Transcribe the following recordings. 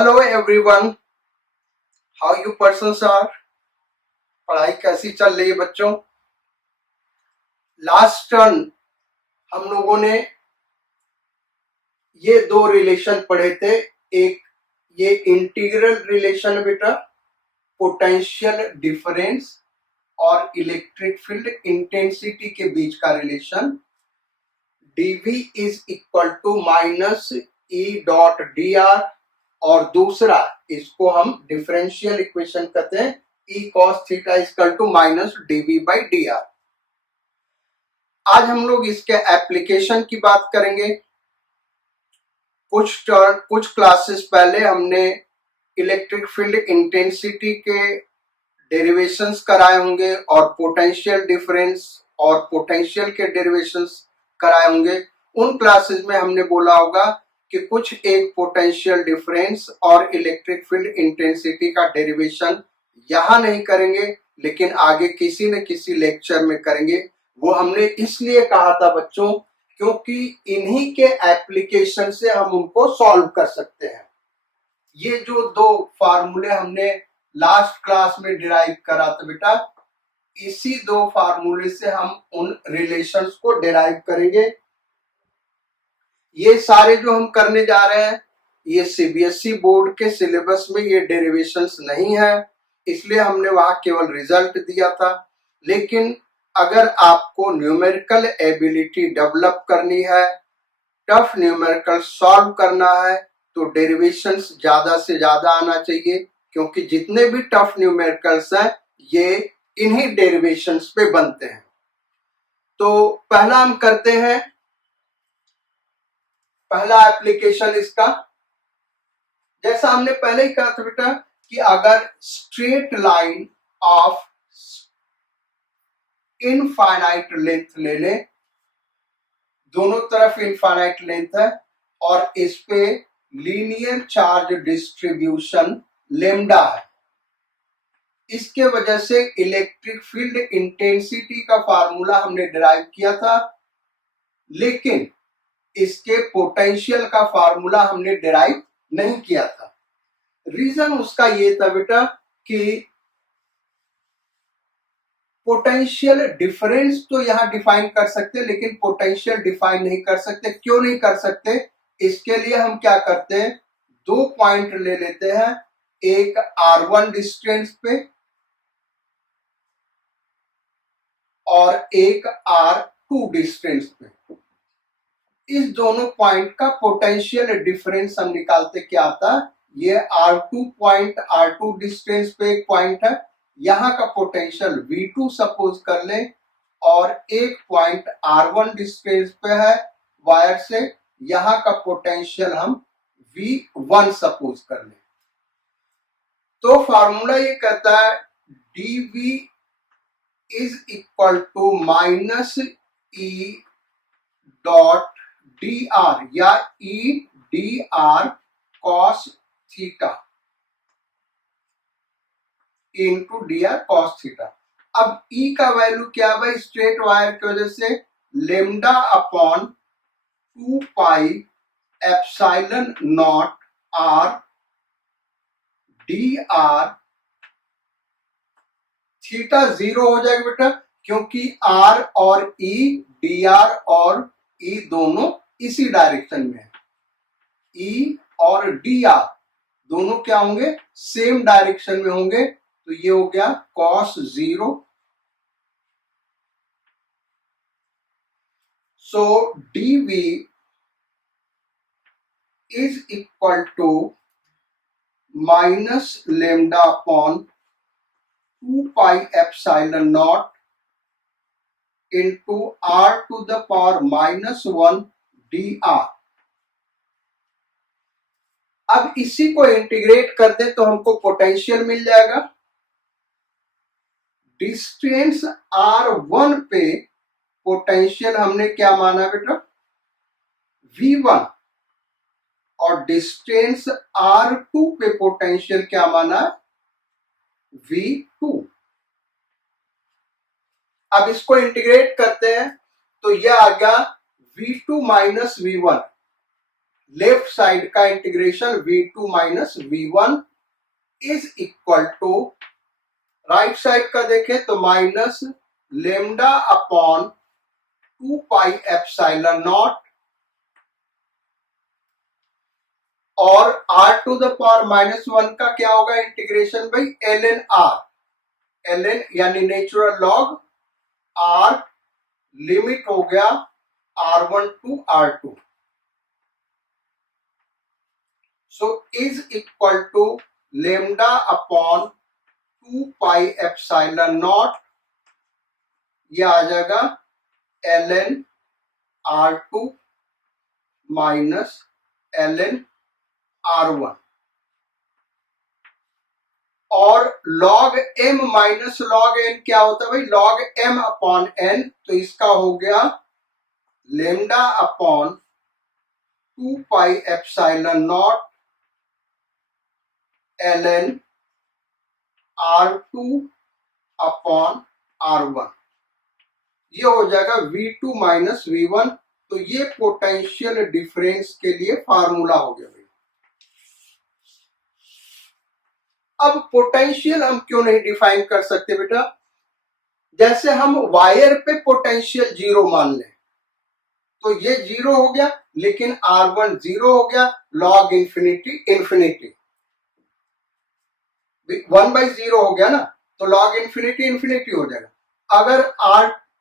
Hello everyone, how you persons are. पढ़ाई कैसी चल रही है बच्चों। लास्ट टर्न हम लोगों ने ये दो रिलेशन पढ़े थे। एक ये इंटीग्रल रिलेशन बेटा, पोटेंशियल डिफरेंस और इलेक्ट्रिक फील्ड इंटेंसिटी के बीच का relation. dv is equal to minus E dot D R, और दूसरा इसको हम डिफरेंशियल इक्वेशन कहते हैं, E cos theta equal to minus DV by D R. आज हम लोग इसके एप्लीकेशन की बात करेंगे। कुछ क्लासेस पहले हमने इलेक्ट्रिक फील्ड इंटेंसिटी के डेरिवेशंस कराए होंगे और पोटेंशियल डिफरेंस और पोटेंशियल के डेरिवेशंस कराए होंगे। उन क्लासेस में हमने बोला होगा कि कुछ एक पोटेंशियल डिफरेंस और इलेक्ट्रिक फील्ड इंटेंसिटी का डेरिवेशन यहां नहीं करेंगे, लेकिन आगे किसी न किसी लेक्चर में करेंगे। वो हमने इसलिए कहा था बच्चों क्योंकि इन्हीं के एप्लीकेशन से हम उनको सॉल्व कर सकते हैं। ये जो दो फार्मूले हमने लास्ट क्लास में डिराइव करा था बेटा, इसी दो फार्मूले से हम उन रिलेशंस को डिराइव करेंगे। ये सारे जो हम करने जा रहे हैं ये सीबीएसई बोर्ड के सिलेबस में ये डेरिवेशंस नहीं है, इसलिए हमने वहां केवल रिजल्ट दिया था। लेकिन अगर आपको न्यूमेरिकल एबिलिटी डेवलप करनी है, टफ न्यूमेरिकल सॉल्व करना है, तो डेरिवेशंस ज्यादा से ज्यादा आना चाहिए, क्योंकि जितने भी टफ न्यूमेरिकल्स हैं ये इन्हीं डेरिवेशंस पे बनते हैं। तो पहला हम करते हैं, पहला एप्लीकेशन इसका, जैसा हमने पहले ही कहा था बेटा कि अगर straight line of infinite length ले ले, दोनों तरफ इनफाइनाइट लेंथ है और इस पे लीनियर चार्ज डिस्ट्रीब्यूशन लेमडा है, इसके वजह से इलेक्ट्रिक फील्ड इंटेंसिटी का फार्मूला हमने डिराइव किया था, लेकिन इसके पोटेंशियल का फार्मूला हमने डिराइव नहीं किया था। रीजन उसका ये था बेटा कि पोटेंशियल डिफरेंस तो यहां डिफाइन कर सकते, लेकिन पोटेंशियल डिफाइन नहीं कर सकते। क्यों नहीं कर सकते? इसके लिए हम क्या करते हैं, दो पॉइंट ले लेते हैं, एक R1 डिस्टेंस पे और एक R2 डिस्टेंस पे। इस दोनों पॉइंट का पोटेंशियल डिफरेंस हम निकालते, क्या आता है, ये R2 पॉइंट, R2 डिस्टेंस पे एक पॉइंट है, यहां का पोटेंशियल V2 सपोज कर ले, और एक पॉइंट R1 डिस्टेंस पे है वायर से, यहां का पोटेंशियल हम V1 सपोज कर ले। तो फार्मूला ये कहता है dV is equal to minus E dot D R या E D R cos theta into D R cos theta. अब ई का वैल्यू क्या भाई, स्ट्रेट वायर की वजह से lambda upon 2 pi epsilon not R D R theta 0 हो जाएगा बेटा, क्योंकि आर और ई, डी आर और ई दोनों इसी डायरेक्शन में है। ई और डी आर दोनों क्या होंगे, सेम डायरेक्शन में होंगे, तो ये हो गया cos 0। So dV is equal to minus lambda upon 2 pi epsilon nought into r to the power minus 1 dr। अब इसी को इंटीग्रेट कर दे तो हमको पोटेंशियल मिल जाएगा। डिस्टेंस R1 पे पोटेंशियल हमने क्या माना बेटा, V1, और डिस्टेंस R2 पे पोटेंशियल क्या माना, V2। अब इसको इंटीग्रेट करते हैं तो यह आ गया V2 minus V1, left side का integration v2 minus v1 is equal to right side का देखें तो minus lambda upon 2 pi epsilon nought और r to the power minus 1 का क्या होगा इंटीग्रेशन भाई ln r, ln यानी नेचुरल लॉग r, लिमिट हो गया r1 to r2, so is equal to lambda upon 2 pi epsilon nought, ये आ जाएगा ln r2 minus ln r1 और log m minus log n क्या होता है भाई log m अपॉन n, तो इसका हो गया lambda upon 2 pi epsilon not ln r2 upon r1, ये हो जाएगा v2 माइनस v1। तो ये पोटेंशियल डिफरेंस के लिए फार्मूला हो गया भाई। अब पोटेंशियल हम क्यों नहीं डिफाइन कर सकते बेटा, जैसे हम वायर पे पोटेंशियल जीरो मान लें तो ये जीरो हो गया, लेकिन R1 जीरो हो गया, लॉग इंफिनिटी इंफिनिटी 1/0 हो गया ना, तो लॉग इंफिनिटी इंफिनिटी हो जाएगा।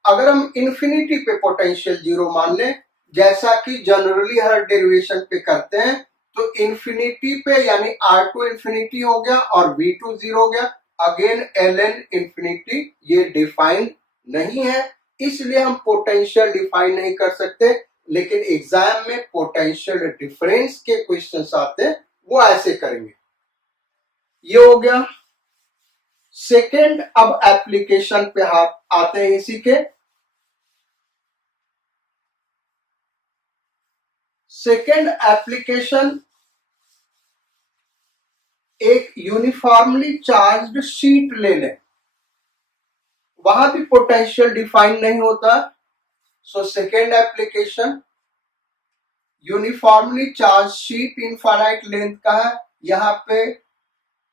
अगर हम इंफिनिटी पे पोटेंशियल जीरो मान लें, जैसा कि जनरली हर डेरिवेशन पे करते हैं, तो इंफिनिटी पे यानी R2 इंफिनिटी हो गया और V2 जीरो हो गया, अगेन ln इंफिनिटी, ये डिफाइन नहीं है, इसलिए हम पोटेंशियल डिफाइन नहीं कर सकते। लेकिन एग्जाम में पोटेंशियल डिफरेंस के क्वेश्चंस आते हैं, वो ऐसे करेंगे। ये हो गया सेकेंड। अब एप्लीकेशन पे आते हैं इसी के। सेकेंड एप्लीकेशन, एक यूनिफॉर्मली चार्ज्ड शीट ले लें, वहां भी पोटेंशियल डिफाइन नहीं होता। So second application, uniformly charge sheet infinite length का है, यहाँ पे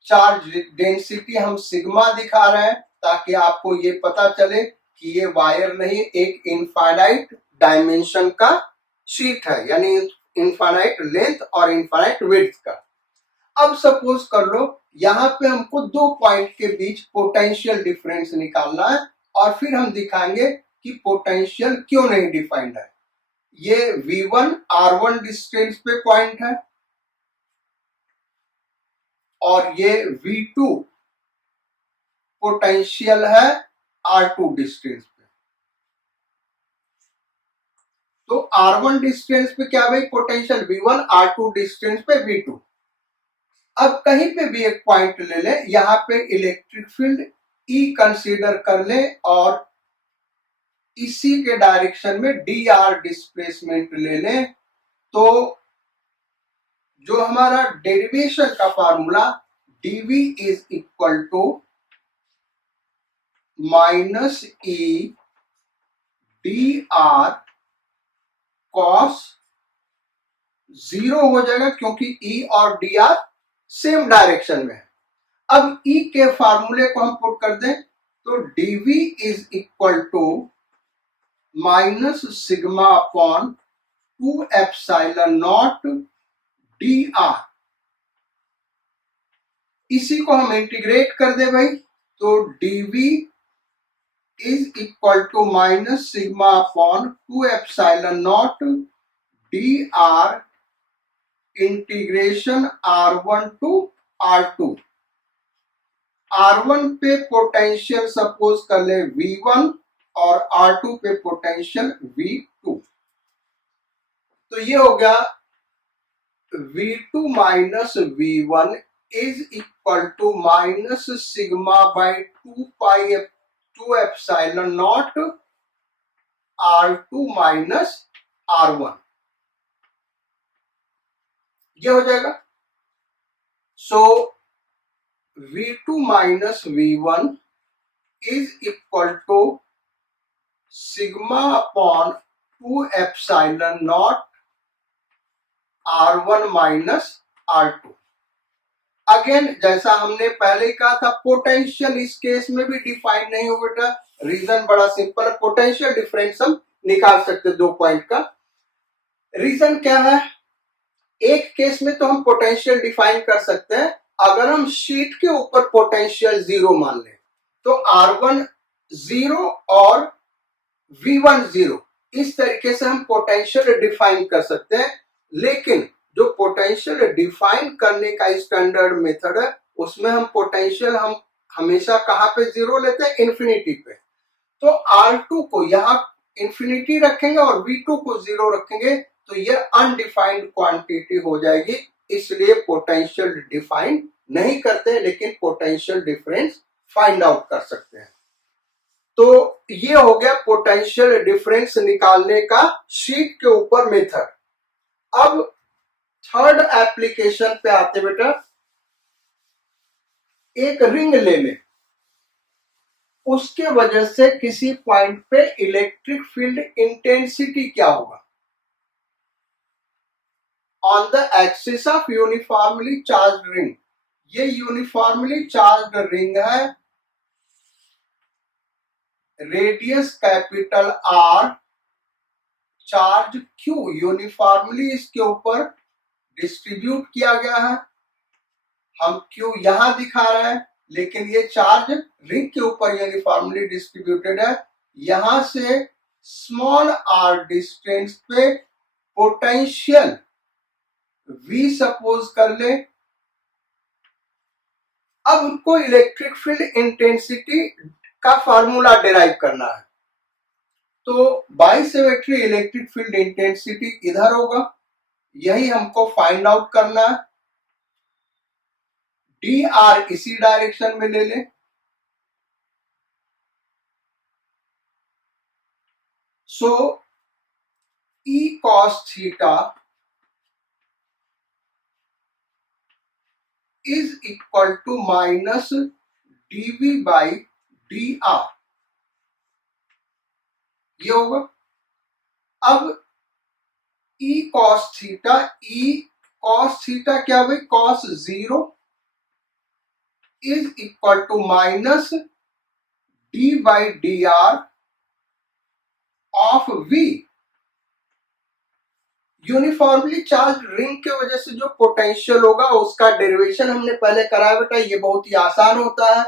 चार्ज डेंसिटी हम सिग्मा दिखा रहे हैं ताकि आपको ये पता चले कि ये वायर नहीं, एक इनफाइनाइट डायमेंशन का शीट है, यानी इनफाइनाइट लेंथ और इनफाइनाइट विड्थ का। अब सपोज कर लो यहाँ पे हमको दो पॉइंट के बीच पोटेंशियल डिफरेंस निकालना है और फिर हम दिखाएंगे कि पोटेंशियल क्यों नहीं डिफाइंड है। ये V1 R1 डिस्टेंस पे पॉइंट है और ये V2 पोटेंशियल है R2 डिस्टेंस पे। तो R1 डिस्टेंस पे क्या भाई पोटेंशियल V1, R2 डिस्टेंस पे V2। अब कहीं पे भी एक पॉइंट ले लें, यहाँ पे इलेक्ट्रिक फील्ड E कंसीडर कर लें और इसी के डायरेक्शन में dr डिस्प्लेसमेंट ले लें, तो जो हमारा डेरिवेशन का formula dv is equal to minus e dr cos zero हो जाएगा, क्योंकि e और dr सेम डायरेक्शन में है। अब e के फार्मूले को हम पुट कर दें तो dv is equal to minus sigma upon 2 epsilon nought dr। इसी को हम इंटीग्रेट कर दे भाई, तो dv is equal to minus sigma upon 2 epsilon nought dr integration r1 to r2। R1 पे पोटेंशियल सपोज कर ले V1 और R2 पे पोटेंशियल V2। तो ये हो गया V2 minus V1 is equal to minus sigma by 2 epsilon nought R2 minus R1, ये हो जाएगा। So V2 minus V1 is equal to sigma upon 2 epsilon nought R1 minus R2। Again जैसा हमने पहले ही कहा था, पोटेंशियल इस केस में भी डिफाइन नहीं हो बेटा। रीजन बड़ा सिंपल है, पोटेंशियल डिफरेंस हम निकाल सकते 2 पॉइंट का। रीजन क्या है, एक केस में तो हम पोटेंशियल डिफाइन कर सकते हैं, अगर हम शीट के ऊपर पोटेंशियल 0 मान लें तो R1 0 और V1 0, इस तरीके से हम पोटेंशियल डिफाइन कर सकते हैं। लेकिन जो पोटेंशियल डिफाइन करने का स्टैंडर्ड मेथड है, उसमें हम पोटेंशियल हम हमेशा कहां पे 0 लेते हैं, इन्फिनिटी पे। तो R2 को यहां इन्फिनिटी रखेंगे और V2 को 0 रखेंगे तो ये अनडिफाइंड क्वांटिटी हो जाएगी, इसलिए पोटेंशियल डिफाइन नहीं करते, लेकिन पोटेंशियल डिफरेंस फाइंड आउट कर सकते हैं। तो ये हो गया पोटेंशियल डिफरेंस निकालने का शीट के ऊपर मेथड। अब थर्ड एप्लीकेशन पे आते बेटा, एक रिंग ले लें, उसके वजह से किसी पॉइंट पे इलेक्ट्रिक फील्ड इंटेंसिटी क्या होगा on the axis of uniformly charged ring. ये यूनिफॉर्मली चार्ज्ड रिंग है, radius capital R, charge Q uniformly इसके ऊपर डिस्ट्रीब्यूट किया गया है। हम Q यहां दिखा रहे हैं, लेकिन ये चार्ज रिंग के ऊपर यूनिफॉर्मली डिस्ट्रीब्यूटेड है। यहां से स्मॉल r डिस्टेंस पे पोटेंशियल V सपोज कर ले। अब उनको इलेक्ट्रिक फील्ड इंटेंसिटी का फार्मूला डिराइव करना है, तो बाइसेमेट्री इलेक्ट्रिक फील्ड इंटेंसिटी इधर होगा, यही हमको फाइंड आउट करना है। dr इसी डायरेक्शन में ले लें, so E cos theta is equal to minus dv by dr, ये होगा। अब E cos थीटा क्या भाई, cos 0 is equal to minus d by dr of V। Uniformly charge ring के वजह से जो पोटेंशियल होगा उसका डेरिवेशन हमने पहले कराया बेटा, ये बहुत ही आसान होता है।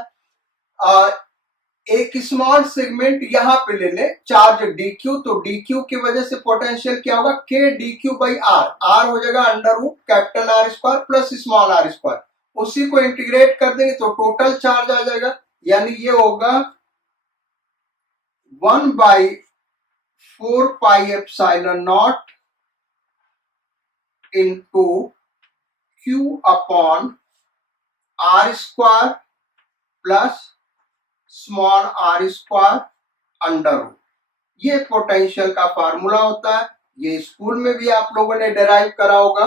एक स्मॉल सेगमेंट यहां पे ले ले, चार्ज dq, तो dq की वजह से पोटेंशियल क्या होगा, k dq बाई r हो जाएगा under root capital R square plus small r square. उसी को इंटीग्रेट कर देंगे तो टोटल चार्ज आ जाएगा, यानी ये होगा 1 by 4 pi epsilon nought into Q upon R square plus small r square under root. ये पोटेंशियल का फार्मूला होता है, ये स्कूल में भी आप लोगों ने डिराइव करा होगा।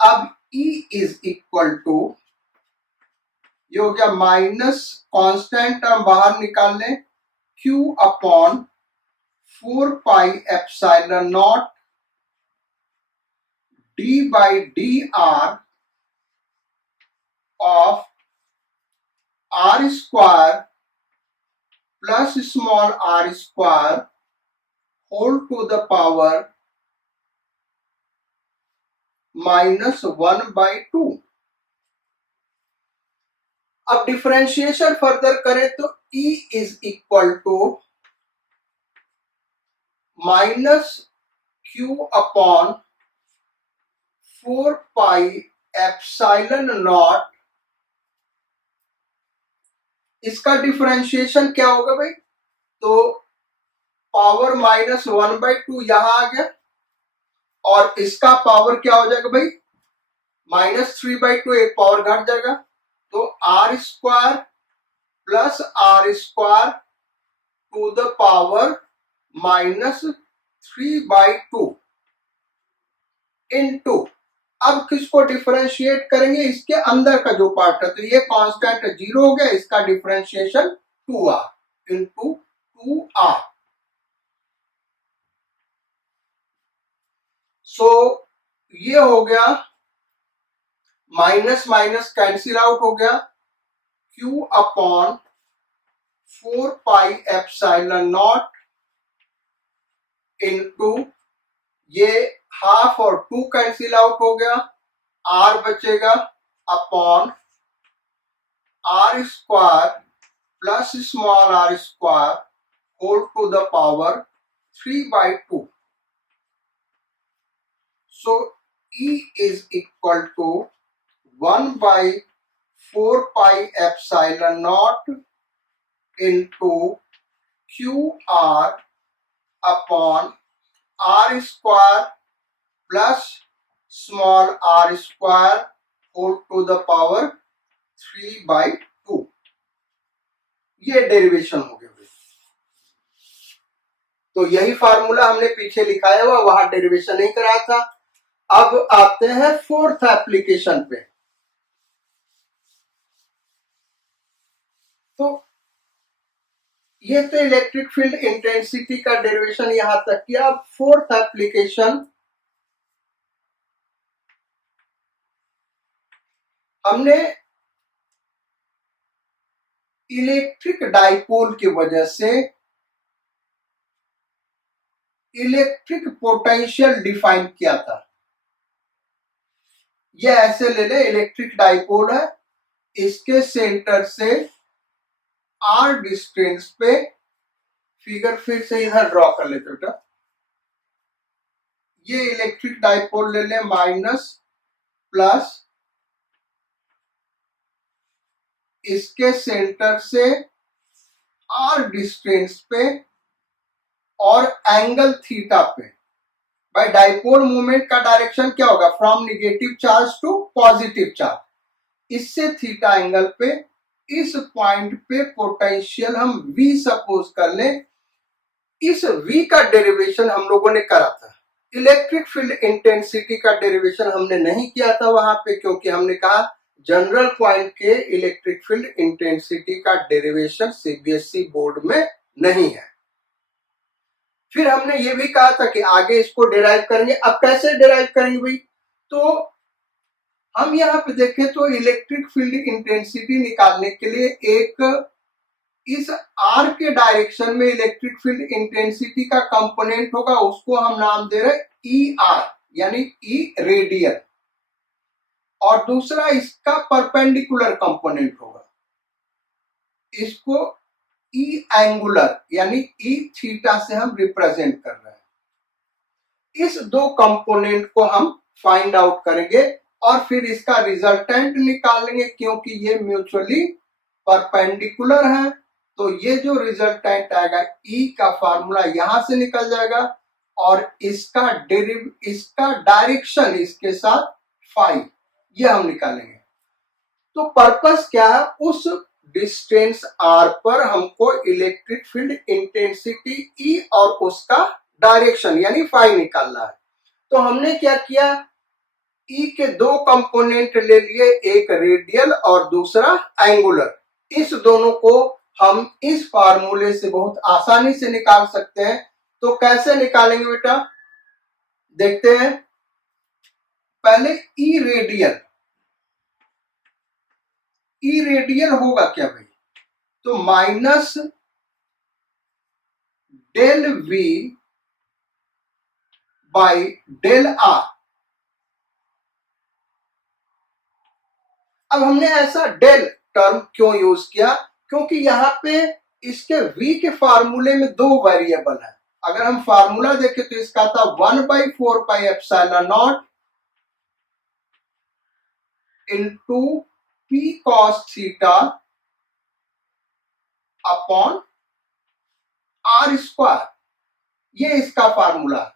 अब E इज इक्वल टू, ये हो गया माइनस कांस्टेंट टर्म बाहर निकाल लें, Q upon 4 pi epsilon nought d by dr of R square plus small r square whole to the power -1/2। अब डिफरेंशिएशन फर्दर करें तो E is equal to minus Q upon 4 pi epsilon nought, इसका differentiation क्या होगा भाई, तो power -1/2 यहां आ गया, और इसका पावर क्या हो जाएगा भाई, -3/2, एक पावर घट जाएगा, तो R square plus R square to the power -3/2 into, अब किसको डिफरेंशिएट करेंगे, इसके अंदर का जो पार्ट है, तो ये कांस्टेंट 0 हो गया, इसका डिफरेंशिएशन 2r इंटू 2r। सो ये हो गया माइनस माइनस कैंसिल आउट हो गया, Q upon 4 pi epsilon not into ये हाफ और 2 कैंसिल आउट हो गया, R बचेगा upon R square plus small r square whole to the power 3/2. So E is equal to 1/4 pi epsilon naught into QR upon R square plus small r square whole to the power 3/2. ये derivation हो गया। तो यही formula हमने पीछे लिखाया हुआ, वहां डेरिवेशन नहीं कराया था। अब आते हैं फोर्थ एप्लीकेशन पे। तो ये तो इलेक्ट्रिक फील्ड इंटेंसिटी का डेरिवेशन यहां तक किया। अब फोर्थ एप्लीकेशन हमने इलेक्ट्रिक डाइपोल की वजह से इलेक्ट्रिक पोटेंशियल डिफाइन किया था। ये ऐसे ले ले, इलेक्ट्रिक डाइपोल है, इसके सेंटर से आर डिस्टेंस पे, फिगर फिर से इधर ड्रॉ कर लेते बेटा। ये इलेक्ट्रिक डाइपोल ले ले, माइनस प्लस, इसके सेंटर से आर डिस्टेंस पे और एंगल थीटा पे। भाई डाइपोल मूवमेंट का डायरेक्शन क्या होगा? From negative charge to positive charge. इससे थीटा एंगल पे इस पॉइंट पे पोटेंशियल हम V सपोज कर लें। इस V का डेरिवेशन हम लोगों ने करा था। इलेक्ट्रिक फील्ड इंटेंसिटी का डेरिवेशन हमने नहीं किया था वहां पे, क्योंकि हमने कहा जनरल पॉइंट के इलेक्ट्रिक फील्ड इंटेंसिटी का डेरिवेशन सीबीएसई बोर्ड में नहीं है। फिर हमने ये भी कहा था कि आगे इसको डिराइव करेंगे। अब कैसे डिराइव करेंगे भाई? तो हम यहाँ पे देखें तो इलेक्ट्रिक फील्ड इंटेंसिटी निकालने के लिए एक इस R के डायरेक्शन में इलेक्ट्रिक फील्ड इंटेंसिटी का कंपोनेंट होगा, उसको हम नाम दे रहे ER यानी E रेडियल, और दूसरा इसका परपेंडिकुलर कंपोनेंट होगा, इसको E एंगुलर यानी E थीटा से हम रिप्रेजेंट कर रहे हैं। इस दो कंपोनेंट को हम फाइंड आउट करेंगे और फिर इसका रिजल्टेंट निकालेंगे, क्योंकि ये म्यूचुअली परपेंडिकुलर है। तो ये जो रिजल्टेंट आएगा E का फार्मूला यहां से निकल जाएगा और इसका डायरेक्शन इसके साथ फाई, ये हम निकालेंगे। तो पर्पस क्या है? उस डिस्टेंस R पर हमको इलेक्ट्रिक फील्ड इंटेंसिटी E और उसका डायरेक्शन यानी फाई निकालना है। तो हमने क्या किया? E के दो कंपोनेंट ले लिए, एक रेडियल और दूसरा एंगुलर। इस दोनों को हम इस फार्मूले से बहुत आसानी से निकाल सकते हैं। तो कैसे निकालेंगे बेटा? देखते हैं। पहले E रेडियल, E रेडियल होगा क्या भाई? तो minus del V by del R। अब हमने ऐसा डेल टर्म क्यों यूज किया? क्योंकि यहां पे इसके V के फार्मूले में दो वेरिएबल है। अगर हम फार्मूला देखें तो इसका था 1/4 pi epsilon nought into P cos theta upon R square, ये इसका फार्मूला है।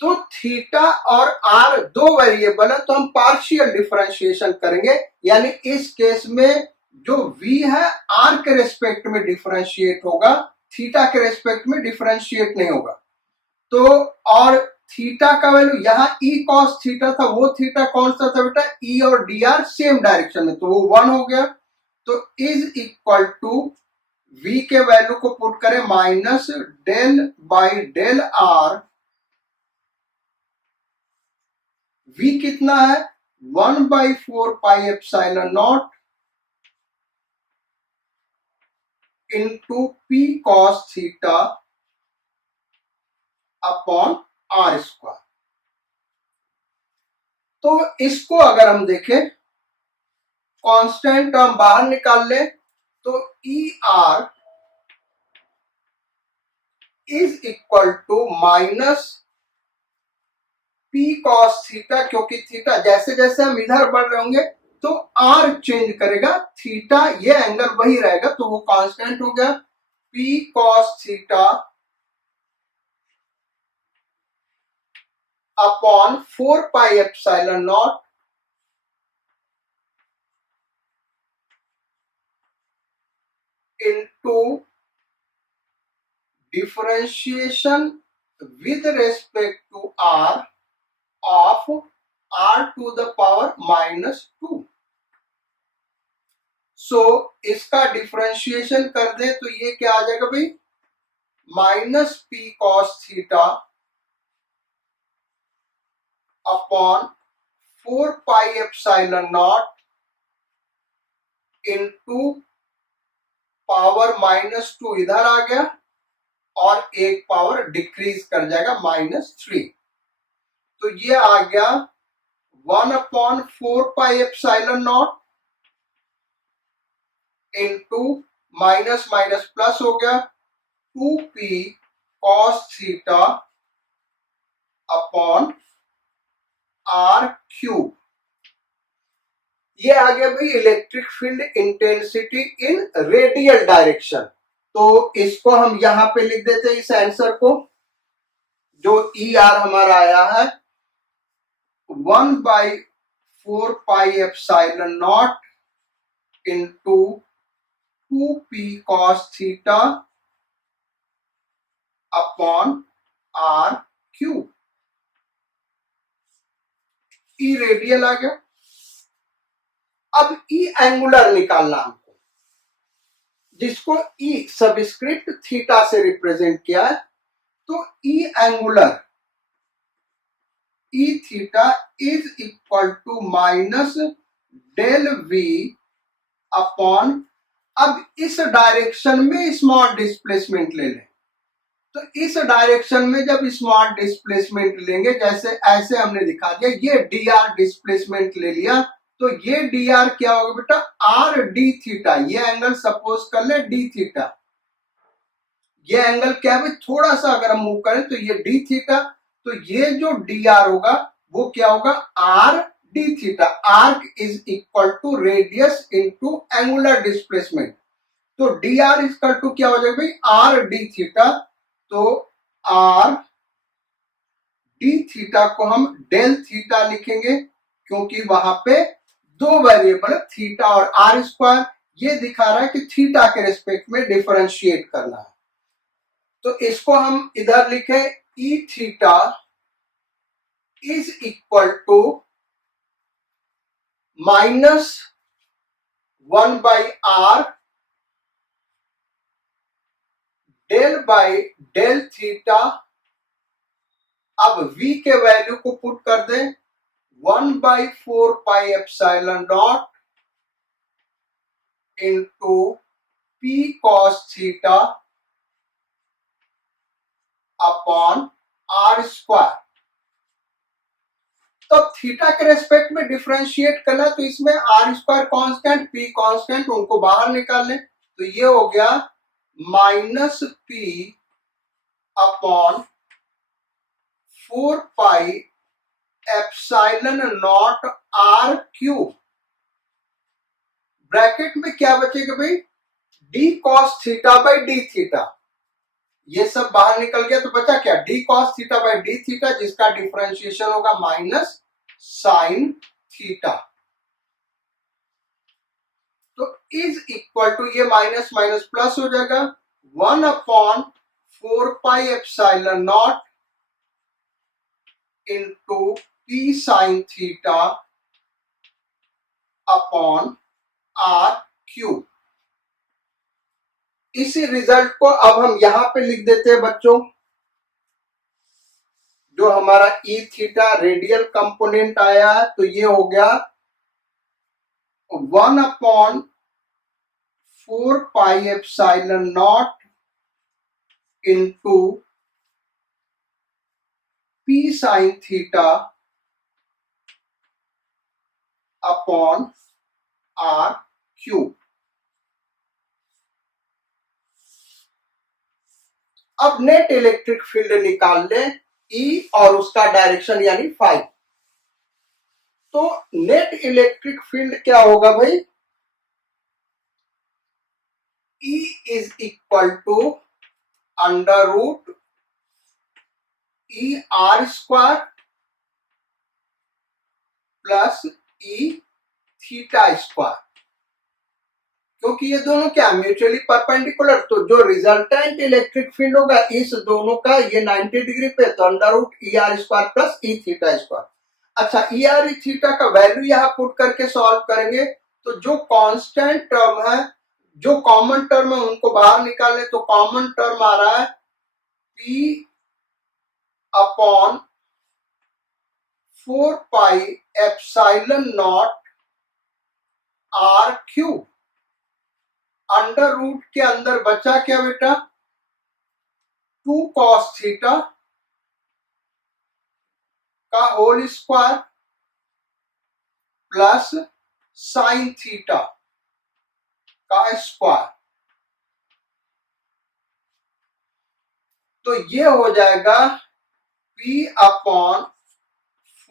तो थीटा और R दो वेरिएबल है, तो हम पार्शियल डिफरेंशिएशन करेंगे, यानी इस केस में जो V है R के रेस्पेक्ट में डिफरेंशिएट होगा, थीटा के रेस्पेक्ट में डिफरेंशिएट नहीं होगा। तो और थीटा का वैल्यू यहाँ E cos थीटा था, वो थीटा कौन सा था बेटा? E और dr सेम डायरेक्शन में, तो वो 1 हो गया। तो इज इक्वल टू V के वैल्यू को पुट करें minus del by del R v कितना है 1/4πε0 into P cos theta upon R square. तो इसको अगर हम देखें कांस्टेंट टर्म बाहर निकाल ले तो E R is equal to minus P cos theta, क्योंकि थीटा जैसे जैसे हम इधर बढ़ रहे होंगे तो आर चेंज करेगा, थीटा ये एंगल वही रहेगा, तो वो कांस्टेंट हो गया P cos theta upon 4πε0 into differentiation with respect to R of r to the power -2। So इसका डिफरेंशिएशन कर दे तो ये क्या आ जाएगा भाई minus P cos theta upon 4πε0 into power -2 इधर आ गया और एक पावर डिक्रीज कर जाएगा -3, तो ये आ गया 1/4πε0 इंटू माइनस माइनस प्लस हो गया 2p cos theta upon R cube. ये आ गया भाई electric field intensity in radial direction. तो इसको हम यहां पे लिख देते हैं इस आंसर को, जो ई आर हमारा आया है 1/4πε0 into 2p cos theta upon R cube. E radial आ गया। अब ई एंगुलर निकालना हमको, जिसको ई सबस्क्रिप्ट थीटा से रिप्रेजेंट किया है, तो E angular E theta is equal to minus del V upon, अब इस डायरेक्शन में स्मॉल डिस्प्लेसमेंट ले लें, तो इस डायरेक्शन में जब स्मॉल डिस्प्लेसमेंट लेंगे, जैसे ऐसे हमने दिखा दिया, ये डी आर डिस्प्लेसमेंट ले लिया, तो ये डी आर क्या होगा बेटा आर डी थीटा, ये एंगल सपोज कर ले डी थीटा, ये एंगल क्या है थोड़ा सा अगर हम मूव करें तो ये डी थीटा, तो ये जो डी आर होगा वो क्या होगा R D theta, arc is equal to radius into angular displacement, तो डी आर इक्वल टू क्या हो जाएगा भाई आर डी थीटा, तो आर डी थीटा को हम डेल थीटा लिखेंगे, क्योंकि वहां पे दो वेरिएबल थीटा और आर स्क्वायर, ये दिखा रहा है कि थीटा के रिस्पेक्ट में डिफरेंशिएट करना है, तो इसको हम इधर लिखे E theta is equal to -1/r del theta. अब v के वैल्यू को पुट कर दें 1/4πε0 into p cos theta upon R square. तो थीटा के रेस्पेक्ट में डिफरेंशिएट करना, तो इसमें R square constant P constant, उनको बाहर निकाल लें, तो ये हो गया -p upon 4πε0 R cube. Bracket में क्या बचेगा भाई D cos theta by D theta, ये सब बाहर निकल गया, तो बचा क्या D cos theta by D theta, जिसका डिफरेंशिएशन होगा माइनस साइन थीटा, तो इज इक्वल टू ये माइनस माइनस प्लस हो जाएगा 1/4πε0 into P sine theta upon R cube. इसी रिजल्ट को अब हम यहां पे लिख देते हैं बच्चों, जो हमारा ई थीटा रेडियल कंपोनेंट आया है, तो ये हो गया 1/4πε0 into P sine theta upon R cube. अब नेट इलेक्ट्रिक फील्ड निकाल ले ई और उसका डायरेक्शन यानी फाई। तो नेट इलेक्ट्रिक फील्ड क्या होगा भाई? E is equal to under root E R square plus E theta square, क्योंकि ये दोनों क्या म्यूचुअली परपेंडिकुलर, तो जो रिजल्टेंट इलेक्ट्रिक फील्ड होगा इस दोनों का ये 90 डिग्री पे, तो under root E R square plus E theta square. अच्छा, ई आर ई थीटा का वैल्यू यहाँ पुट करके सॉल्व करेंगे, तो जो कांस्टेंट टर्म है, जो कॉमन टर्म है उनको बाहर निकालें, तो कॉमन टर्म आ रहा है P upon 4πε0 R cube. Under root के अंदर बचा क्या बेटा? 2 cos थीटा का whole square plus sine theta का स्क्वायर, तो ये हो जाएगा P upon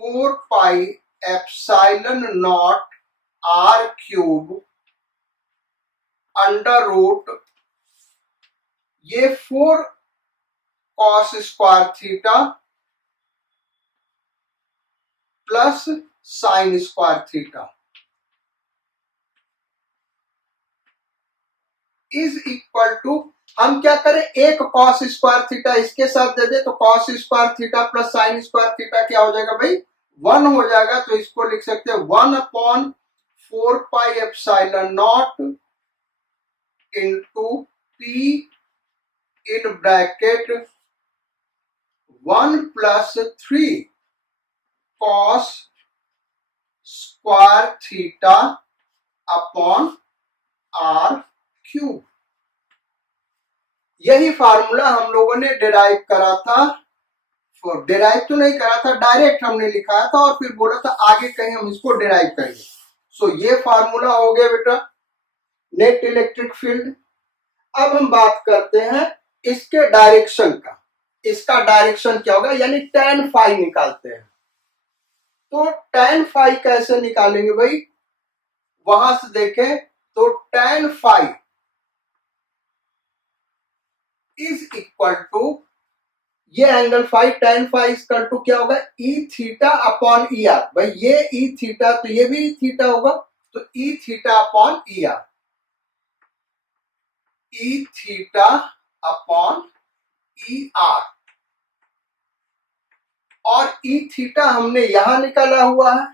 4πε0 R cube under root ये 4 cos square theta plus sine square theta is equal to, हम क्या करें, एक cos स्क्वायर थीटा इसके साथ दे दे, तो cos square theta plus sine square theta क्या हो जाएगा भाई? 1 हो जाएगा। तो इसको लिख सकते हैं 1/4πε0 into P in bracket 1 + 3 cos square theta upon R cube. यही फार्मूला हम लोगों ने डिराइव करा था, डिराइव तो नहीं करा था, डायरेक्ट हमने लिखाया था और फिर बोला था आगे कहीं हम इसको डिराइव करेंगे। सो ये फार्मूला हो गया बेटा नेट इलेक्ट्रिक फील्ड। अब हम बात करते हैं इसके डायरेक्शन का। इसका डायरेक्शन क्या होगा, यानी tan फाई निकालते हैं। तो tan फाई कैसे निकालेंगे भाई? वहां से देखें तो tan phi is equal to, ये angle phi, tan phi is equal to क्या होगा? E theta upon E R. भाई ये ई थीटा, तो ये भी ई थीटा होगा, तो ई theta upon E R, E theta upon E are. और ई थीटा हमने यहां निकाला हुआ है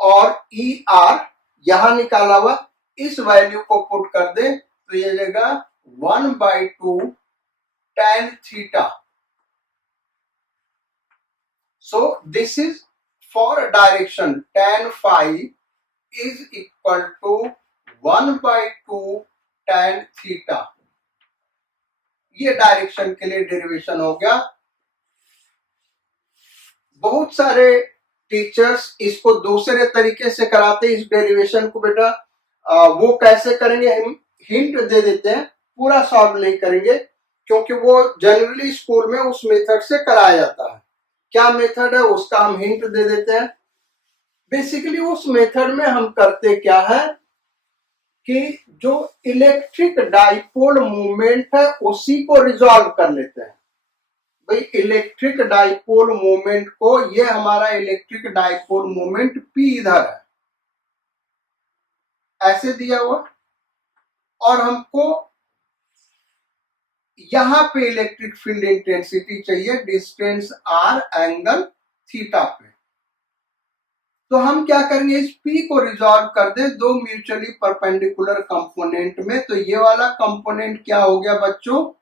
और ई आर यहां निकाला हुआ। इस वैल्यू को पुट कर दे तो ये जाएगा 1/2 tan theta. So this is for direction tan phi is equal to 1/2 tan theta। ये डायरेक्शन के लिए डेरिवेशन हो गया। बहुत सारे टीचर्स इसको दूसरे तरीके से कराते हैं इस डेरिवेशन को बेटा। वो कैसे करेंगे हम हिंट दे देते हैं, पूरा सॉल्व नहीं करेंगे क्योंकि वो जनरली स्कूल में उस मेथड से कराया जाता है। क्या मेथड है उसका हम हिंट दे देते हैं। बेसिकली उस मेथड में हम करते क्या है कि जो इलेक्ट्रिक डाइपोल मूवमेंट है उसी को रिजॉल्व कर लेते हैं। भाई इलेक्ट्रिक डाइपोल मूवमेंट को, ये हमारा इलेक्ट्रिक डाइपोल मूवमेंट P इधर है ऐसे दिया हुआ, और हमको यहां पे इलेक्ट्रिक फील्ड इंटेंसिटी चाहिए डिस्टेंस r एंगल थीटा पे। तो हम क्या करेंगे, इस P को रिजॉल्व कर दे दो म्यूचुअली परपेंडिकुलर कंपोनेंट में। तो ये वाला कंपोनेंट क्या हो गया बच्चों,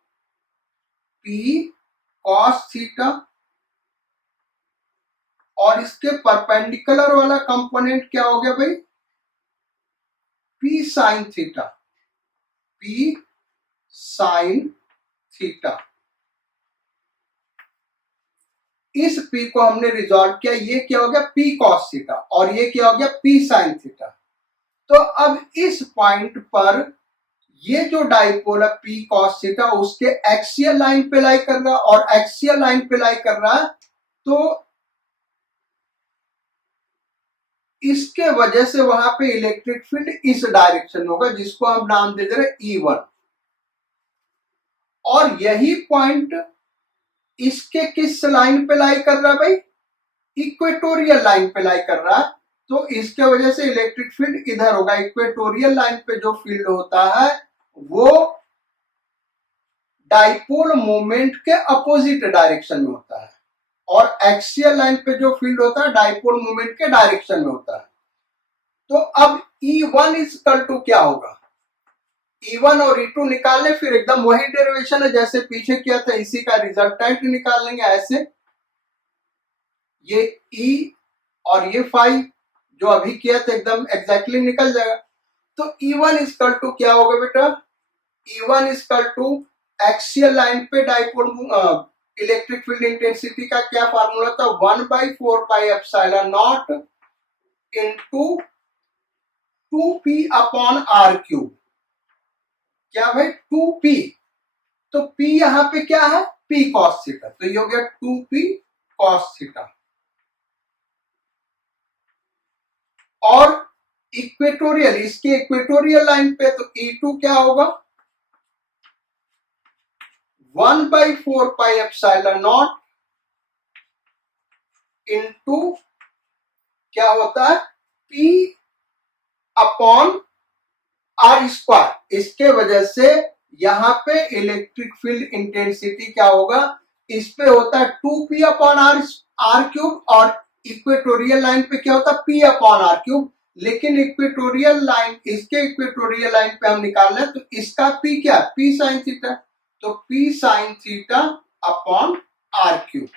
P cos थीटा और इसके परपेंडिकुलर वाला कंपोनेंट क्या हो गया भाई, P sine theta, P sine theta. इस P को हमने रिजॉल्व किया, ये क्या हो गया P cos थीटा, और ये क्या हो गया P sin थीटा। तो अब इस पॉइंट पर ये जो डाइपोल है P cos थीटा उसके एक्सियल लाइन पे लाई कर रहा है, और एक्सियल लाइन पे लाई कर रहा है तो इसके वजह से वहां पे इलेक्ट्रिक फील्ड इस डायरेक्शन में होगा, जिसको हम नाम दे दे रहे E1। और यही पॉइंट इसके किस लाइन पे लाई कर रहा है भाई, इक्वेटोरियल लाइन पे लाई कर रहा है। तो इसके वजह से इलेक्ट्रिक फील्ड इधर होगा। इक्वेटोरियल लाइन पे जो फील्ड होता है वो डाइपोल मोमेंट के अपोजिट डायरेक्शन में होता है, और एक्सियल लाइन पे जो फील्ड होता है डाइपोल मोमेंट के डायरेक्शन में होता है। तो अब E1 इक्वल टू क्या होगा, E1 और E2 निकालने, फिर एकदम वही डेरिवेशन है जैसे पीछे किया था, इसी का रिजल्टेंट निकाल लेंगे ऐसे। ये E और ये फाई जो अभी किया था एकदम एग्जैक्टली निकल जाएगा। तो E1 इक्वल टू क्या होगा बेटा, E1 equal to axial line पे डाइपोल इलेक्ट्रिक फील्ड इंटेंसिटी का क्या फार्मूला था, 1/4πε0 into 2p upon R cube. क्या भाई 2p, तो p यहां पे क्या है p cos थीटा, तो ये हो गया 2p cos थीटा। और इक्वेटोरियल, इसके इक्वेटोरियल लाइन पे तो E2 क्या होगा 1/4πε0 इंटू क्या होता है P अपॉन आर स्क्वायर। इसके वजह से यहां पे इलेक्ट्रिक फील्ड इंटेंसिटी क्या होगा, इस पे होता है 2p अपॉन आर क्यूब, और इक्वेटोरियल लाइन पे क्या होता है p अपॉन आर क्यूब। लेकिन इक्वेटोरियल लाइन, इसके इक्वेटोरियल लाइन पे हम निकाल रहे हैं तो इसका p क्या, p साइन थीटा, तो p sine theta upon R cube.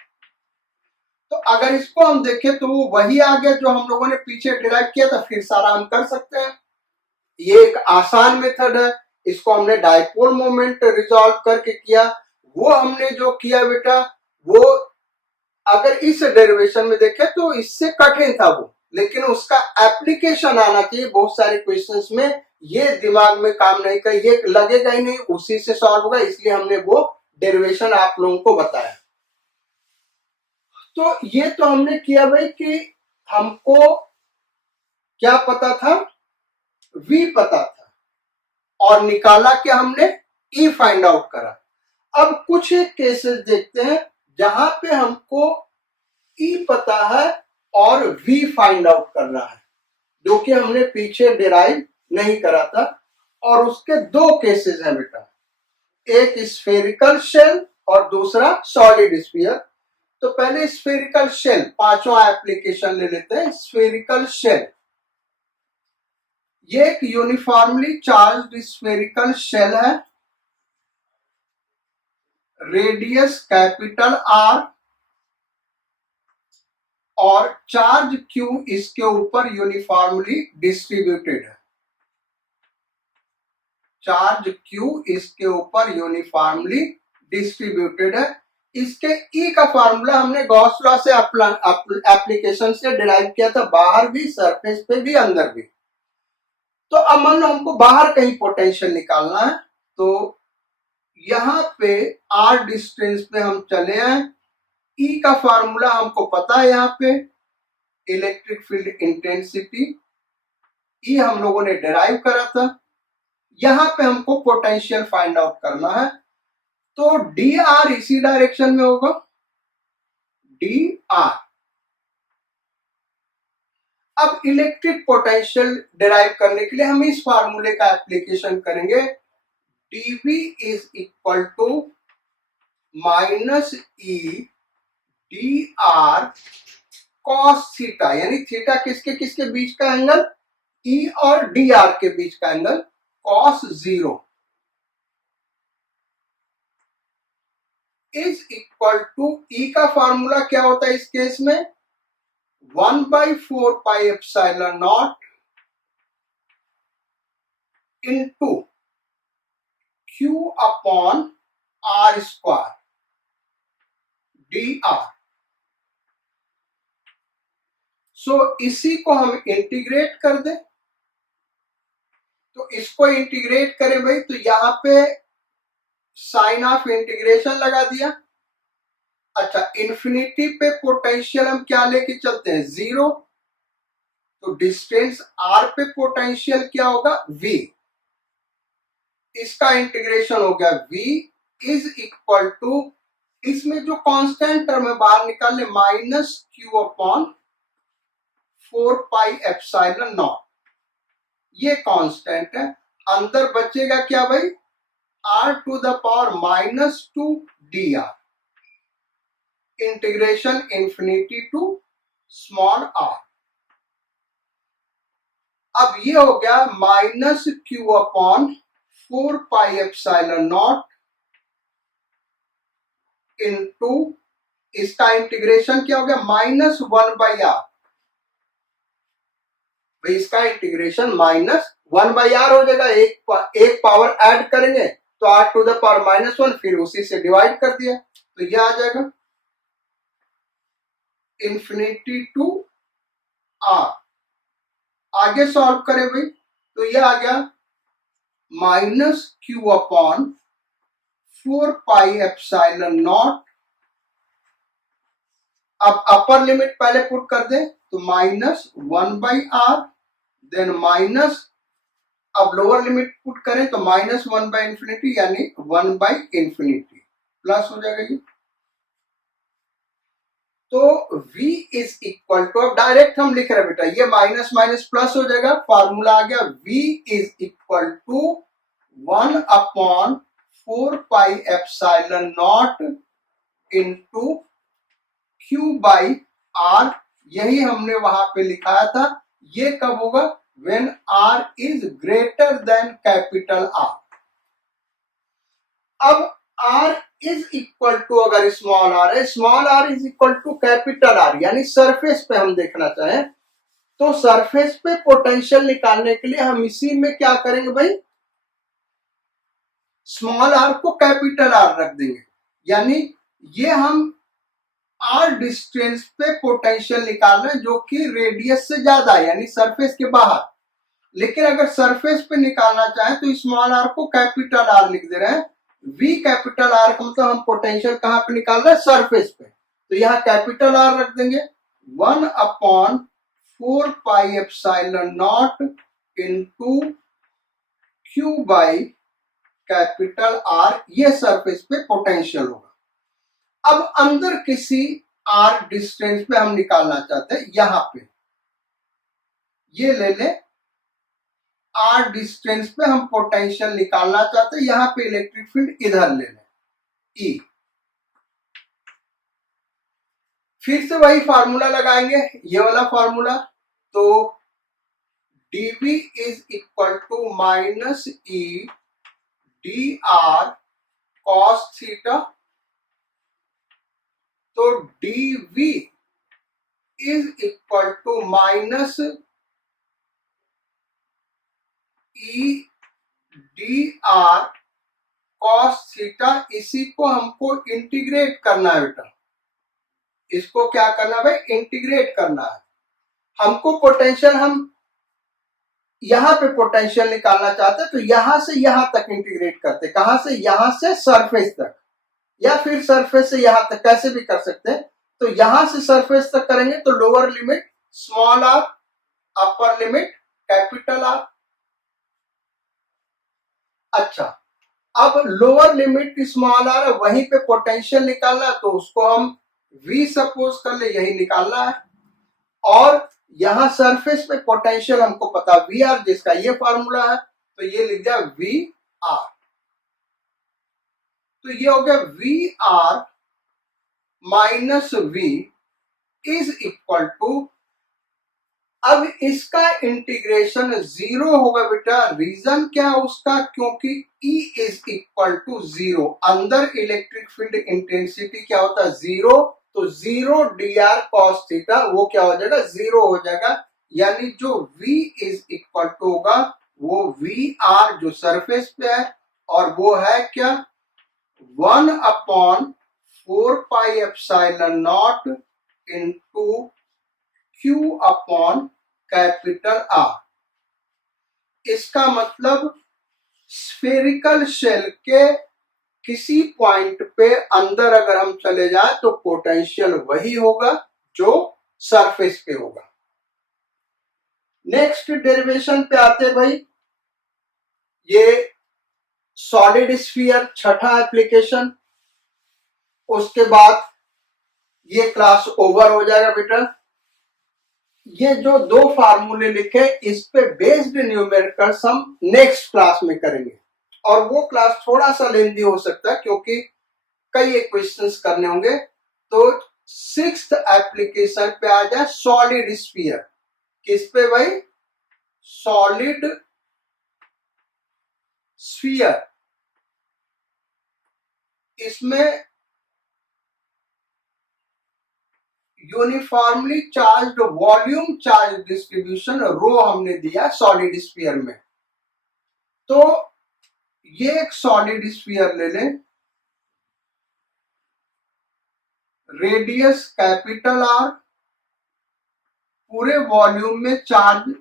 तो अगर इसको हम देखें तो वो वही आ गया जो हम लोगों ने पीछे डिराइव किया था, फिर सारा हम कर सकते हैं। ये एक आसान मेथड है, इसको हमने डाइपोल मोमेंट रिजॉल्व करके किया। वो हमने जो किया बेटा, वो अगर इस डेरिवेशन में देखें तो इससे कठिन था वो, लेकिन उसका एप्लीकेशन आना चाहिए बहुत सारे क्वेश्चंस में। ये दिमाग में काम नहीं कर, ये लगेगा ही नहीं उसी से सॉल्व होगा, इसलिए हमने वो डेरिवेशन आप लोगों को बताया। तो ये तो हमने किया भाई कि हमको क्या पता था, V पता था, और निकाला क्या हमने, E फाइंड आउट करा। अब कुछ एक केसेस देखते हैं जहां पे हमको E पता है और V फाइंड आउट करना है, जो कि हमने पीछे डिराइव नहीं करा था। और उसके दो केसेस हैं बेटा, एक स्फेरिकल शेल और दूसरा सॉलिड स्फीयर। तो पहले स्फेरिकल शेल, पांचवा एप्लीकेशन ले लेते हैं। स्फेरिकल शेल, ये एक यूनिफॉर्मली चार्ज्ड स्फेरिकल शेल है, रेडियस कैपिटल R और चार्ज Q इसके ऊपर यूनिफॉर्मली डिस्ट्रीब्यूटेड है। चार्ज Q इसके ऊपर यूनिफॉर्मली डिस्ट्रीब्यूटेड है। इसके E का फार्मूला हमने गॉस लॉ से एप्लीकेशन से डिराइव किया था, बाहर भी, सरफेस पे भी, अंदर भी। तो अब मान लो हमको बाहर कहीं पोटेंशियल निकालना है, तो यहां पे R डिस्टेंस पे हम चले आए। E का फार्मूला हमको पता है, यहाँ पे इलेक्ट्रिक फील्ड इंटेंसिटी E हम लोगों ने डिराइव करा था। यहां पे हमको पोटेंशियल फाइंड आउट करना है, तो dr इसी डायरेक्शन में होगा, dr। अब इलेक्ट्रिक पोटेंशियल डिराइव करने के लिए हम इस फार्मूले का एप्लीकेशन करेंगे, dv is equal to minus E dr cos theta, यानी थीटा किसके किसके बीच का एंगल, E और dr के बीच का angle, cos 0 is equal to E का फार्मूला क्या होता है इस केस में, 1/4 pi epsilon not into Q upon R square dr। So इसी को हम इंटीग्रेट कर दें, तो इसको इंटीग्रेट करें भाई, तो यहां पे साइन ऑफ इंटीग्रेशन लगा दिया। अच्छा, इंफिनिटी पे पोटेंशियल हम क्या लेके चलते हैं, 0, तो डिस्टेंस r पे पोटेंशियल क्या होगा, v। इसका इंटीग्रेशन हो गया v इज इक्वल टू, इसमें जो कांस्टेंट टर्म है बाहर निकाल ले, minus q upon 4 pi epsilon nought, ये कांस्टेंट है। अंदर बचेगा क्या भाई, r to the power -2 dr, integration infinity to small r। अब ये हो गया minus q upon 4 pi epsilon not into, इसका इंटीग्रेशन क्या हो गया, -1/r। भाई इसका इंटीग्रेशन -1/r हो जाएगा, एक पावर ऐड करेंगे तो r टू द पावर -1, फिर उसी से डिवाइड कर दिया, तो ये आ जाएगा इंफिनिटी टू r। आगे सॉल्व करें भाई, तो ये आ गया -q upon 4 pi epsilon not. अब अपर लिमिट पहले पुट कर दे, तो -1/r, देन माइनस, अब लोअर लिमिट पुट करें तो -1/इंफिनिटी यानी 1/इंफिनिटी, प्लस हो जाएगा ये। तो v इज इक्वल टू, अब डायरेक्ट हम लिख रहे हैं बेटा, ये माइनस माइनस प्लस हो जाएगा, फार्मूला आ गया v is equal to 1 upon 4 pi epsilon not into q by r। यही हमने वहां पे लिखाया था। ये कब होगा, when r is greater than capital R। अब r इज इक्वल टू, अगर स्मॉल r है, small r is equal to capital R, यानी सरफेस पे हम देखना चाहें तो सरफेस पे पोटेंशियल निकालने के लिए हम इसी में क्या करेंगे भाई, स्मॉल r को कैपिटल R रख देंगे, यानी ये हम r डिस्टेंस पे पोटेंशियल निकाल रहे हैं जो कि रेडियस से ज्यादा है, यानी सरफेस के बाहर। लेकिन अगर सरफेस पे निकालना चाहें तो स्मॉल r को कैपिटल R लिख दे रहे हैं। v कैपिटल R का मतलब हम पोटेंशियल कहां पे निकाल रहे हैं, सरफेस पे, तो यहां कैपिटल R रख देंगे। 1 upon 4 pi epsilon not into q by capital R, ये सरफेस पे पोटेंशियल होगा। अब अंदर किसी r डिस्टेंस पे हम निकालना चाहते हैं, यहां पे ये ले ले, r डिस्टेंस पे हम पोटेंशियल निकालना चाहते हैं, यहां पे इलेक्ट्रिक फील्ड इधर ले लें E। फिर से वही फार्मूला लगाएंगे, ये वाला फार्मूला, तो dv is equal to minus E dr cos theta, तो dv is equal to minus E dr cos theta. इसी को हमको इंटीग्रेट करना है बेटा, इसको क्या करना है भाई, इंटीग्रेट करना है। हमको पोटेंशियल, हम यहां पे पोटेंशियल निकालना चाहते हैं तो यहां से यहां तक इंटीग्रेट करते, कहां से, यहां से सरफेस तक, या फिर सरफेस से यहां तक, कैसे भी कर सकते हैं। तो यहां से सरफेस तक करेंगे तो lower limit small r, upper limit capital R। अच्छा, अब लोअर लिमिट स्मॉल r है, वहीं पे पोटेंशियल निकालना है, तो उसको हम v सपोज कर ले, यही निकालना है। और यहां सरफेस पे पोटेंशियल हमको पता VR, जिसका ये फार्मूला है, तो ये लिख दिया VR। तो ये हो गया VR minus V is equal to, अब इसका इंटीग्रेशन 0 होगा बेटा। रीजन क्या है उसका, क्योंकि E इज इक्वल टू 0, अंदर इलेक्ट्रिक फील्ड इंटेंसिटी क्या होता है, 0, तो 0 dr cos थीटा वो क्या हो जाएगा, 0 हो जाएगा। यानी जो v इज इक्वल टू होगा वो वी आर जो सरफेस पे है, और वो है क्या, 1/4πε0 into Q upon capital R. इसका मतलब स्फेरिकल शेल के किसी पॉइंट पे अंदर अगर हम चले जाएं तो पोटेंशियल वही होगा जो सरफेस पे होगा। नेक्स्ट डेरिवेशन पे आते भाई, ये सॉलिड स्फीयर छठा एप्लीकेशन। उसके बाद ये क्लास ओवर हो जाएगा बेटा। ये जो दो फार्मूले लिखे इस पे बेस्ड न्यूमेरिकल्स हम नेक्स्ट क्लास में करेंगे, और वो क्लास थोड़ा सा लेंदी हो सकता है क्योंकि कई इक्वेशंस करने होंगे। तो सिक्स्थ एप्लीकेशन पे आ जाए सॉलिड स्फीयर। किस पे भाई, सॉलिड स्फीयर। इसमें uniformly charged volume charge distribution rho हमने दिया सॉलिड स्फीयर में। तो ये एक सॉलिड स्फीयर ले लें, रेडियस कैपिटल आर, पूरे वॉल्यूम में चार्ज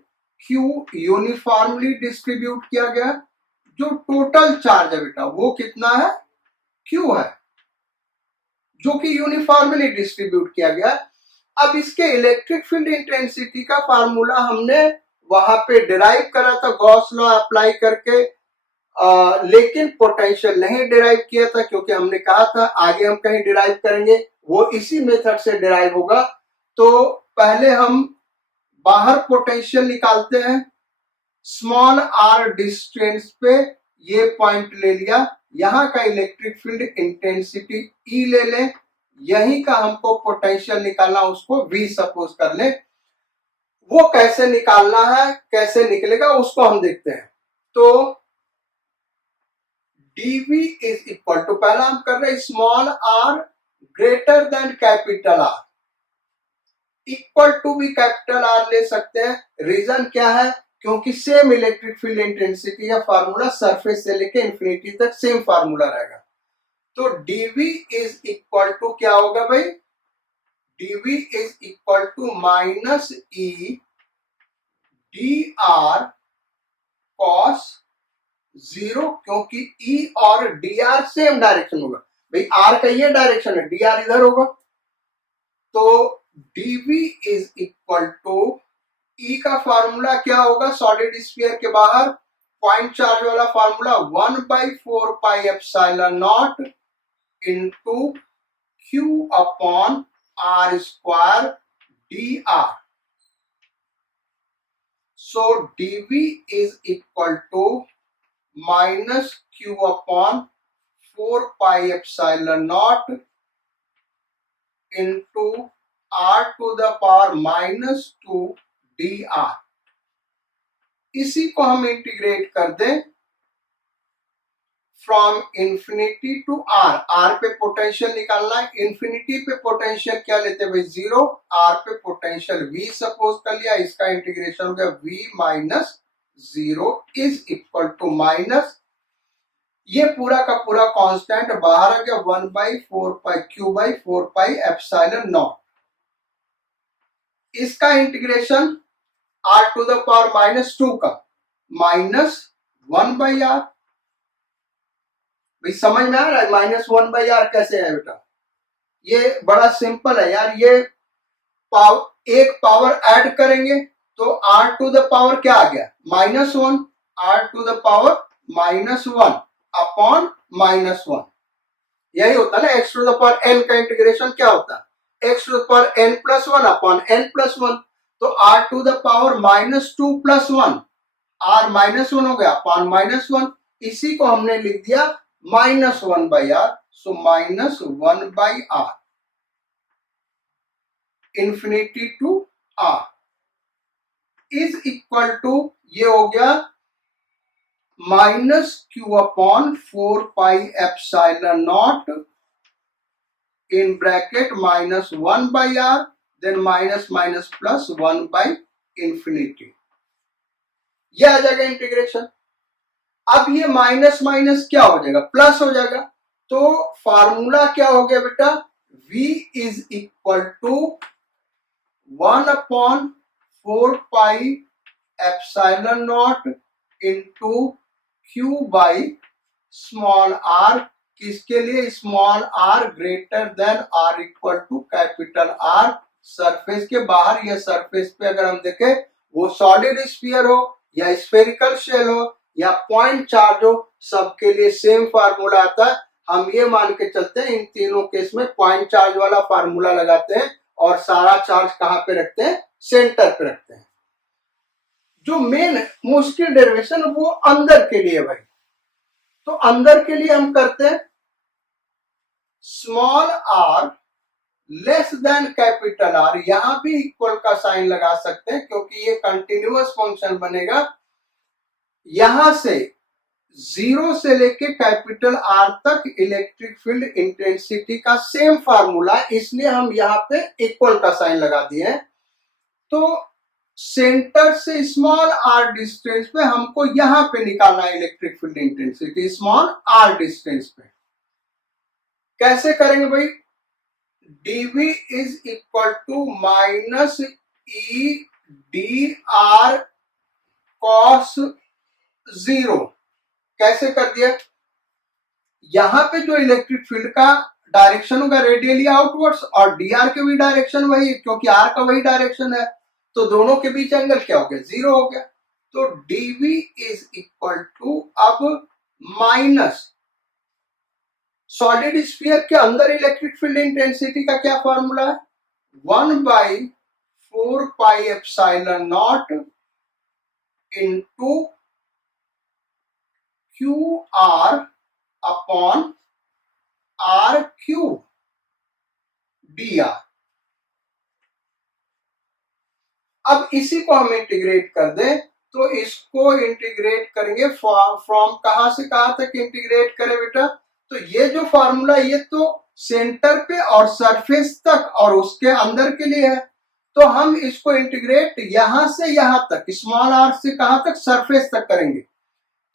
क्यू यूनिफॉर्मली डिस्ट्रीब्यूट किया गया। जो टोटल चार्ज है बेटा वो कितना है, क्यू है, जो कि यूनिफॉर्मली डिस्ट्रीब्यूट किया गया। अब इसके इलेक्ट्रिक फील्ड इंटेंसिटी का फार्मूला हमने वहां पे डिराइव करा था गॉस लॉ अप्लाई करके, लेकिन पोटेंशियल नहीं डिराइव किया था क्योंकि हमने कहा था आगे हम कहीं डिराइव करेंगे, वो इसी मेथड से डिराइव होगा। तो पहले हम बाहर पोटेंशियल निकालते हैं, स्मॉल आर डिस्टेंस पे ये पॉइंट ले लिया, यहां का इलेक्ट्रिक फील्ड इंटेंसिटी ई ले लें, यहीं का हमको पोटेंशियल निकालना, उसको वी सपोज कर ले। वो कैसे निकालना है, कैसे निकलेगा उसको हम देखते हैं। तो dv इज इक्वल टू, पहला हम कर रहे हैं small R greater than capital R, equal to भी कैपिटल आर ले सकते हैं। रीजन क्या है, क्योंकि सेम इलेक्ट्रिक फील्ड इंटेंसिटी का फार्मूला सरफेस से लेके इंफिनिटी तक सेम फार्मूला रहेगा। तो dv इज इक्वल टू क्या होगा भाई, dv is equal to minus E D R cos 0, क्योंकि ई और डी आर सेम डायरेक्शन होगा भाई, आर का ये डायरेक्शन है, डी आर इधर होगा। तो dv is equal to, E का फार्मूला क्या होगा सॉलिड स्फीयर के बाहर, पॉइंट चार्ज वाला formula 1/4πε0 into Q upon R square D R. So dv is equal to minus Q upon 4πε0 into r to the power -2 dr। इसी को हम integrate कर दें from infinity to R. R पे potential निकालना है, infinity पे पोटेंशियल क्या लेते हैं भाई, 0, आर पे पोटेंशियल v सपोज कर लिया, इसका इंटीग्रेशन हो गया v minus 0 is equal to minus, ये पूरा का पूरा कांस्टेंट बाहर आ गया 1/4π/Q/4πε0। इसका integration r to the power -2 का -1/r। भाई समझ में आ रहा है -1/r कैसे है बेटा, ये बड़ा सिंपल है यार। ये एक पावर ऐड करेंगे तो r टू द पावर क्या आ गया, -1, r to the power -1 upon -1। यही होता है ना, x to the power n का इंटीग्रेशन क्या होता है, x to the power n+1 upon n+1। तो r to the power -2 + 1, r -1 हो गया अपॉन -1, इसी को हमने लिख दिया -1/r। So -1/r infinity to r is equal to, ये हो गया -Q upon 4πε0 in bracket minus 1 by R, then minus minus plus 1 by infinity. यह आ जाएगा इंटीग्रेशन। अब ये माइनस माइनस क्या हो जाएगा, प्लस हो जाएगा। तो फार्मूला क्या हो गया बेटा, v is equal to 1/4 pi epsilon nought into Q by small R. किसके लिए, small R greater than R equal to capital R. Surface के बाहर या सरफेस पे अगर हम देखें, वो सॉलिड स्फीयर हो या स्फेरिकल शेल हो या पॉइंट चार्ज हो, सबके लिए सेम फार्मूला आता है। हम ये मान के चलते हैं इन तीनों केस में पॉइंट चार्ज वाला फार्मूला लगाते हैं और सारा चार्ज कहां पे रखते हैं, सेंटर पे रखते हैं। जो मेन मुश्किल डेरिवेशन वो अंदर के लिए भाई, तो अंदर के लिए हम करते हैं small R less than capital R. यहां भी इक्वल का साइन लगा सकते हैं क्योंकि ये कंटिन्यूअस फंक्शन बनेगा। यहां से 0 से लेके कैपिटल आर तक इलेक्ट्रिक फील्ड इंटेंसिटी का सेम फार्मूला, इसलिए हम यहाँ पे इक्वल का साइन लगा दिए हैं। तो सेंटर से स्मॉल आर डिस्टेंस पे हमको यहां पे निकालना है electric field intensity, small R distance पे। कैसे करेंगे भाई, dv is equal to minus E D R cos 0। कैसे कर दिया, यहां पे जो इलेक्ट्रिक फील्ड का डायरेक्शन होगा रेडियली आउटवर्ड्स और dr के भी डायरेक्शन वही, क्योंकि r का वही डायरेक्शन है, तो दोनों के बीच एंगल क्या हो गया, 0 हो गया। तो dv इज इक्वल टू अब माइनस सॉलिड स्फीयर के अंदर इलेक्ट्रिक फील्ड इंटेंसिटी का क्या फॉर्मूला है, 1/4 pi epsilon nought into Q R upon R cube D R. अब इसी को हम इंटीग्रेट कर दें, तो इसको इंटीग्रेट करेंगे फ्रॉम कहां से कहां तक इंटीग्रेट करें बेटा, तो ये जो फॉर्मूला ये तो सेंटर पे और सरफेस तक और उसके अंदर के लिए है, तो हम इसको इंटीग्रेट यहां से यहां तक, स्मॉल आर से कहां तक, सरफेस तक करेंगे।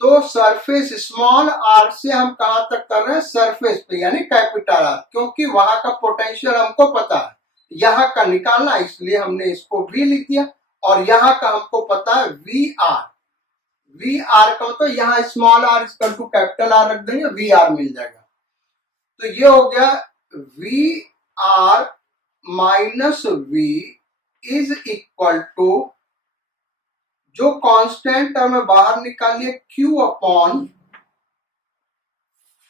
तो सरफेस स्मॉल आर से हम कहां तक कर रहे हैं, सरफेस पे, यानी कैपिटल आर, क्योंकि वहां का पोटेंशियल हमको पता है, यहां का निकालना, इसलिए हमने इसको v लिख दिया। और यहां का हमको पता है वी आर। वी आर का मतलब यहाँ small R equal to capital R रख देंगे, वी आर मिल जाएगा। तो ये हो गया V R minus V is equal to, जो कांस्टेंट टर्म में बाहर निकालिए, Q upon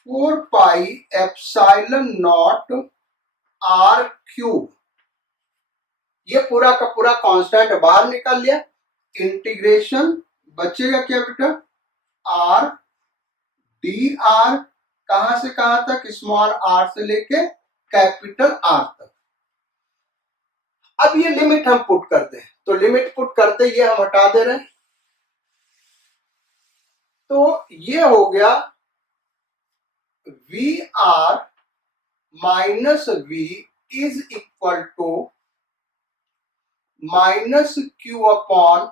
4 pi epsilon not R cube. ये पूरा का पूरा कांस्टेंट बाहर निकाल लिया। इंटीग्रेशन बचेगा क्या बेटा, आर डी आर, कहां से कहां तक, स्मॉल आर से लेके कैपिटल आर तक। अब ये लिमिट हम पुट करते हैं, तो लिमिट पुट करते ये हम हटा दे रहे हैं, तो ये हो गया V R minus V is equal to minus Q upon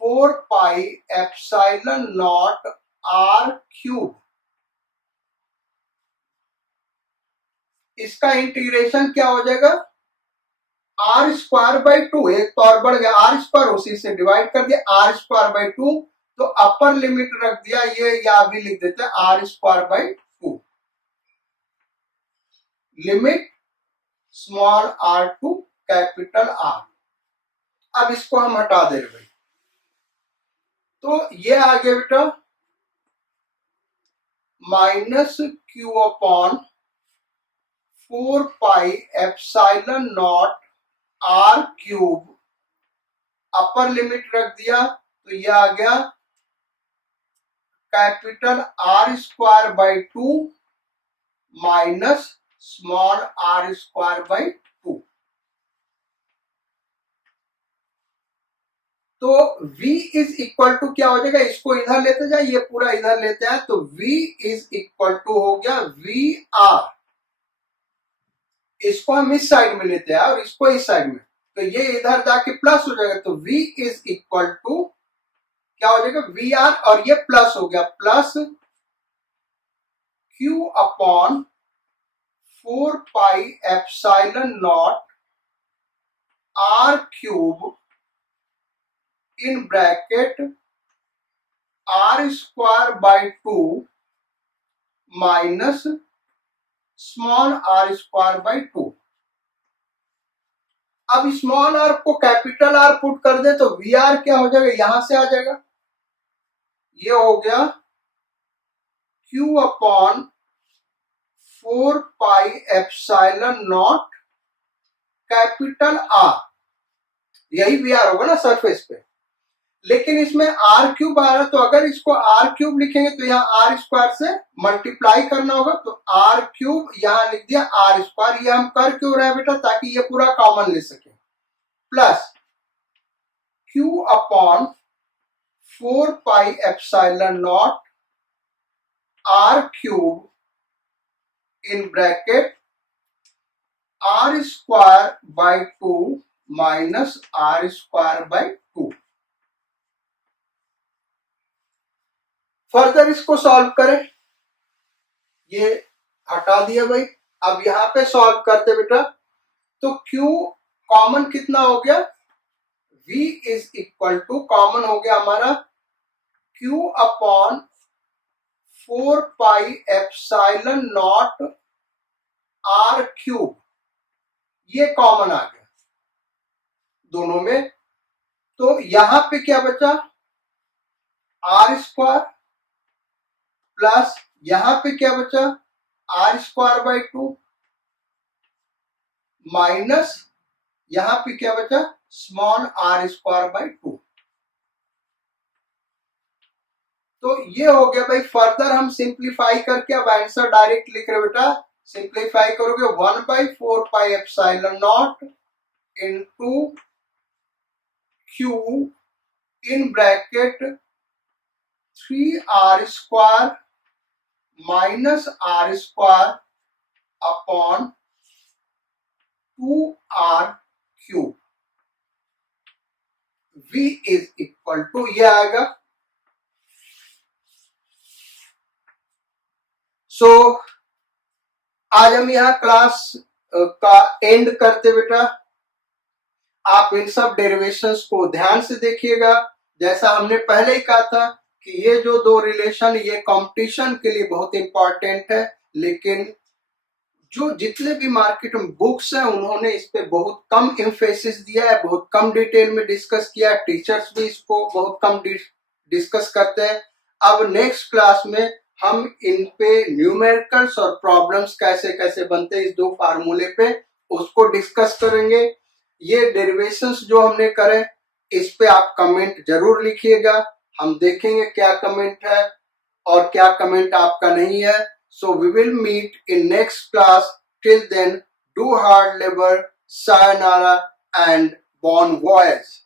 4 pi epsilon not R cube. इसका इंटीग्रेशन क्या हो जाएगा, आर स्क्वायर बाई 2, एक तो और बढ़ गया, आर स्क्वायर उसी से डिवाइड कर दिया, आर स्क्वायर बाई 2, तो अपर लिमिट रख दिया ये, या भी लिख देते हैं R square by 2, limit small R to capital R. अब इसको हम हटा दे रहे भाई, तो ये आ गया बेटा minus Q upon 4 pi epsilon not R cube, upper limit रख दिया, तो ये आ गया capital R square by 2 minus small R square by 2। तो v इज इक्वल टू क्या हो जाएगा, इसको इधर लेते जाए, ये पूरा इधर लेते हैं, तो v इज इक्वल टू हो गया वी आर इसको हम इस साइड में लेते हैं और इसको इस साइड में, तो ये इधर जाके प्लस हो जाएगा, तो v इज इक्वल टू क्या हो जाएगा, वी आर, और ये प्लस हो गया, plus q upon 4 pi epsilon naught r cube in bracket r square by 2 minus small r square by 2। अब स्मॉल r को कैपिटल R पुट कर दे तो वी आर क्या हो जाएगा, यहां से आ जाएगा, ये हो गया q upon 4 pi epsilon not capital R, यही वी आर होगा ना सरफेस पे, लेकिन इसमें आर क्यूब आ रहा है, तो अगर इसको आर क्यूब लिखेंगे तो यहाँ आर स्क्वायर से मल्टीप्लाई करना होगा, तो आर क्यूब यहाँ लिख दिया आर स्क्वायर। ये हम कर क्यों रहे हैं बेटा, ताकि ये पूरा कॉमन ले सके, plus Q upon 4 pi epsilon not R cube in bracket R square by 2 minus R square by 2। Further इसको सॉल्व करें, ये हटा दिया भाई, अब यहां पे सॉल्व करते बेटा, तो Q कॉमन कितना हो गया, V is equal to common हो गया हमारा Q upon 4 pi epsilon naught R cube, ये कॉमन आ गया दोनों में, तो यहां पे क्या बचा, R स्क्वायर प्लस यहां पे क्या बचा, आर स्क्वायर बाई 2 माइनस यहां पे क्या बचा, स्मॉल आर स्क्वायर बाई 2। तो ये हो गया भाई। फर्दर हम सिंप्लीफाई करके अब आंसर डायरेक्ट लिख रहे बेटा, सिंप्लीफाई करोगे 1/4 pi epsilon not into Q in bracket 3r square minus R square upon 2r cube, v is equal to ये आएगा। सो आज हम यहाँ क्लास का एंड करते बेटा। आप इन सब डेरिवेशंस को ध्यान से देखिएगा, जैसा हमने पहले ही कहा था कि ये जो दो रिलेशन ये कंपटीशन के लिए बहुत इंपॉर्टेंट है, लेकिन जो जितने भी मार्केट में बुक्स हैं उन्होंने इस पे बहुत कम एम्फेसिस दिया है, बहुत कम डिटेल में डिस्कस किया है, टीचर्स भी इसको बहुत कम डिस्कस करते हैं। अब नेक्स्ट क्लास में हम इन पे न्यूमेरिकल्स और प्रॉब्लम्स कैसे कैसे बनते हैं इस दो फार्मूले पे उसको डिस्कस करेंगे। ये डेरिवेशंस जो हमने करे इस पे आप कमेंट जरूर लिखिएगा, हम देखेंगे क्या कमेंट है और क्या कमेंट आपका नहीं है। So we will meet in next class, till then do hard labour, sayonara and bon voyage।